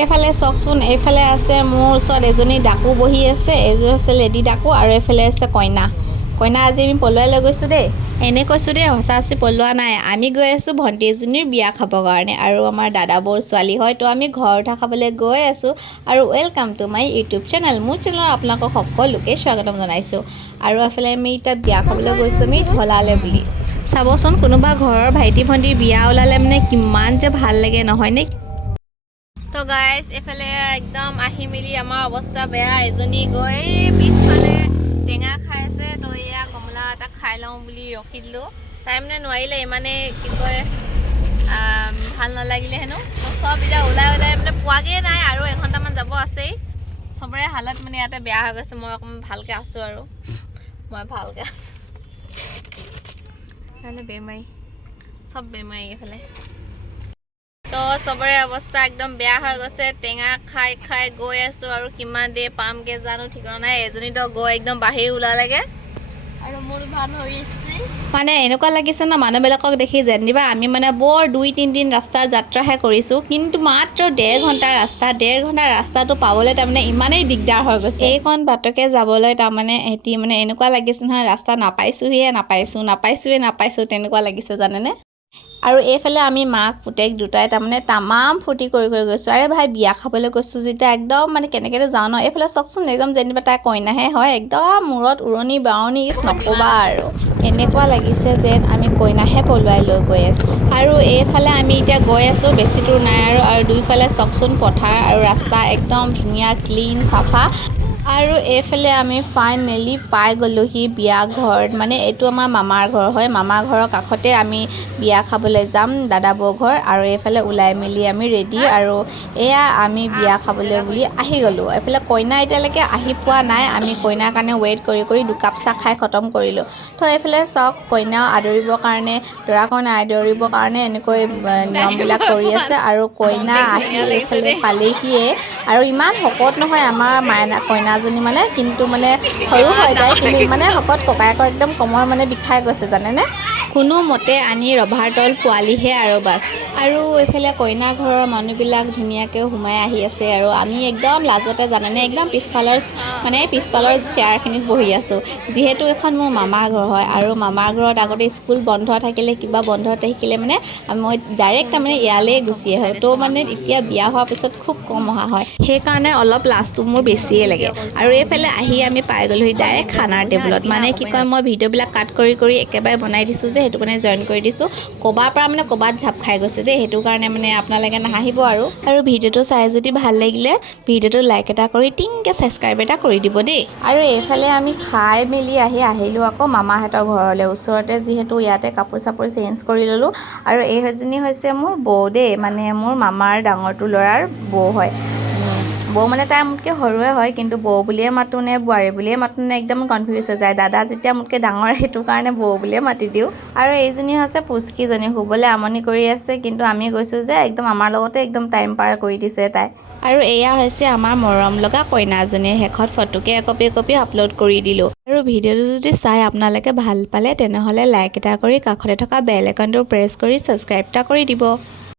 এইফালে চাওকচোন, এইফালে আছে মোৰ ওচৰত এজনী ডাকু বহি আছে, এজনী আছে লেডি ডাকু আৰু এইফালে আছে কইনা। কইনা আজি আমি পলুৱাই লৈ গৈছোঁ দেই। এনে কৈছোঁ দেই, সঁচা সঁচি পলোৱা নাই। আমি গৈ আছোঁ ভণ্টি এজনীৰ বিয়া খাবৰ কাৰণে, আৰু আমাৰ দাদা বৌৰ ছোৱালী হয়, তো আমি ঘৰ উঠা খাবলৈ গৈ আছোঁ। আৰু welcome to my YouTube channel. মোৰ চেনেলত আপোনালোকক সকলোকে স্বাগতম জনাইছোঁ। আৰু এইফালে আমি এতিয়া বিয়া খাবলৈ গৈছোঁ আমি ঢলালে বুলি। চাবচোন, কোনোবা ঘৰৰ ভাইটি ভণ্টিৰ বিয়া ওলালে মানে কিমান যে ভাল লাগে নহয়নে? তো গাইজ, এইফালে একদম আহি মেলি আমাৰ অৱস্থা বেয়া। এজনী গৈ পিছফালে টেঙা খাই আছে, তো এয়া কমলা এটা খাই লওঁ বুলি ৰখি দিলোঁ। তাই মানে নোৱাৰিলে, ইমানে কি কয় ভাল নালাগিলে হেনো। তো চব এতিয়া ওলাই মানে পোৱাগৈ নাই, আৰু এঘণ্টামান যাব আছেই। চবৰে হালত মানে ইয়াতে বেয়া হৈ গৈছে। মই অকণমান ভালকৈ আছোঁ, আৰু মই ভালকৈ আছোঁ। এইফালে বেমাৰী, চব বেমাৰী এইফালে। তো চবৰে অৱস্থা একদম বেয়া হৈ গৈছে। টেঙা খাই খাই গৈ আছোঁ, আৰু কিমান দেৰি পামগৈ জানো ঠিকনা নাই। এজনীতো গৈ একদম বাহিৰ ওলালেগৈ, আৰু মোৰ ভাল হৈছে। মানে এনেকুৱা লাগিছে ন, মানুহবিলাকক দেখি যেনিবা আমি মানে বৰ 2-3 দিন ৰাস্তাৰ যাত্ৰাহে কৰিছোঁ, কিন্তু মাত্ৰ 1.5 ঘণ্টাৰ ৰাস্তা। 1.5 ঘণ্টাৰ ৰাস্তাটো পাবলৈ তাৰমানে ইমানেই দিগদাৰ হৈ গৈছে। এইখন বাটকে যাবলৈ তাৰমানে এটি মানে এনেকুৱা লাগিছে নহয়, ৰাস্তা নাপাইছোঁ তেনেকুৱা লাগিছে জানেনে। আৰু এইফালে আমি মাক পুতেক দুটাই তাৰমানে তামাম ফূৰ্তি কৰি গৈছোঁ। আৰে ভাই, বিয়া খাবলৈ গৈছোঁ যেতিয়া একদম মানে কেনেকৈ যাওঁ ন। এইফালে চাওকচোন, একদম যেনিবা তাই কইনাহে হয়, একদম মূৰত উৰণি বাৰণি নক'বা আৰু। এনেকুৱা লাগিছে যেন আমি কইনাহে পলুৱাই লৈ গৈ আছোঁ। আৰু এইফালে আমি এতিয়া গৈ আছোঁ, বেছি দূৰ নাই আৰু দুইফালে চাওকচোন পথাৰ আৰু ৰাস্তা একদম ধুনীয়া ক্লিন চাফা। আৰু এইফালে আমি ফাইনেলি পাই গ'লোহি বিয়া ঘৰ। মানে এইটো আমাৰ মামাৰ ঘৰ হয়, মামাৰ ঘৰৰ কাষতে আমি বিয়া খাবলৈ যাম, দাদা বৌ ঘৰ। আৰু এইফালে ওলাই মেলি আমি ৰেডি, আৰু এয়া আমি বিয়া খাবলৈ বুলি আহি গ'লোঁ। এইফালে কইনা এতিয়ালৈকে আহি পোৱা নাই। আমি কইনাৰ কাৰণে ৱেইট কৰি 2 কাপ চাহ খাই খতম কৰিলোঁ। তো এইফালে চাওক, কইনা আদৰিবৰ কাৰণে, দৰা কইনা আদৰিবৰ কাৰণে এনেকৈ নিয়মবিলাক কৰি আছে। আৰু কইনা আহি এইফালে পালেহিয়ে, আৰু ইমান শকত নহয় আমাৰ কইনাজনী মানে, কিন্তু মানে সৰু হয় তাই, কিন্তু ইমানে শকত, ককায়েকৰ একদম কমৰ মানে বিষাই গৈছে জানেনে। কোনো মতে আনি ৰভাৰ তল পোৱালিহে আৰু বাছ। আৰু এইফালে কইনা ঘৰৰ মানুহবিলাক ধুনীয়াকৈ সোমাই আহি আছে, আৰু আমি একদম লাজতে জানেনে, একদম পিছফালৰ চেয়াৰখিনিত বহি আছোঁ। যিহেতু এখন মোৰ মামাৰ ঘৰ হয়, আৰু মামাৰ ঘৰত আগতে স্কুল বন্ধ থাকিলে, কিবা বন্ধ থাকিলে মানে মই ডাইৰেক্ট তাৰমানে ইয়ালৈ গুচি আহোঁ। তো মানে এতিয়া বিয়া হোৱাৰ পিছত খুব কম অহা হয়, সেইকাৰণে অলপ লাজটো মোৰ বেছিয়ে লাগে। আৰু এইফালে আহি আমি পাই গ'লোহি ডাইৰেক্ট খানাৰ টেবুলত। মানে কি কয়, মই ভিডিঅ'বিলাক কাট কৰি একেবাৰে বনাই দিছোঁ যে, সেইটো কাৰণে জইন কৰি দিছোঁ। ক'বাৰ পৰা মানে ক'বাত ঝাপ খাই গৈছে দেই, সেইটো কাৰণে মানে আপোনালোকে নাহাঁহিব। আৰু ভিডিঅ'টো চাই যদি ভাল লাগিলে, ভিডিঅ'টো লাইক এটা কৰি টিংকৈ ছাবস্ক্ৰাইব এটা কৰি দিব দেই। আৰু এইফালে আমি খাই মেলি আহিলোঁ আকৌ মামাহঁতৰ ঘৰলৈ। ওচৰতে যিহেতু, ইয়াতে কাপোৰ চাপোৰ চেঞ্জ কৰি ল'লোঁ। আৰু এইজনী হৈছে মোৰ বৌ দেই, মানে মোৰ মামাৰ ডাঙৰটো ল'ৰাৰ বৌ হয়। বৌ মানে তাই মোতকৈ সৰুৱে হয়, কিন্তু বৌ বুলিয়ে মাতোঁ নে বোৱাৰী বুলিয়ে মাতোঁ নে একদম কনফিউজ হৈ যায়। দাদা যেতিয়া মোতকৈ ডাঙৰ, সেইটো কাৰণে বৌ বুলিয়ে মাতি দিওঁ। আৰু এইজনী হৈছে পুচকিজনী, শুবলৈ আমনি কৰি আছে, কিন্তু আমি গৈছোঁ যে একদম আমাৰ লগতে একদম টাইম পাৰ কৰি দিছে তাই। আৰু এয়া হৈছে আমাৰ মৰম লগা কইনাজনী। শেষত ফটোকে একপি আপলোড কৰি দিলোঁ। আৰু ভিডিঅ'টো যদি চাই আপোনালোকে ভাল পালে, তেনেহ'লে লাইক এটা কৰি কাষতে থকা বেল আইকনটো প্ৰেছ কৰি ছাবস্ক্ৰাইব এটা কৰি দিব।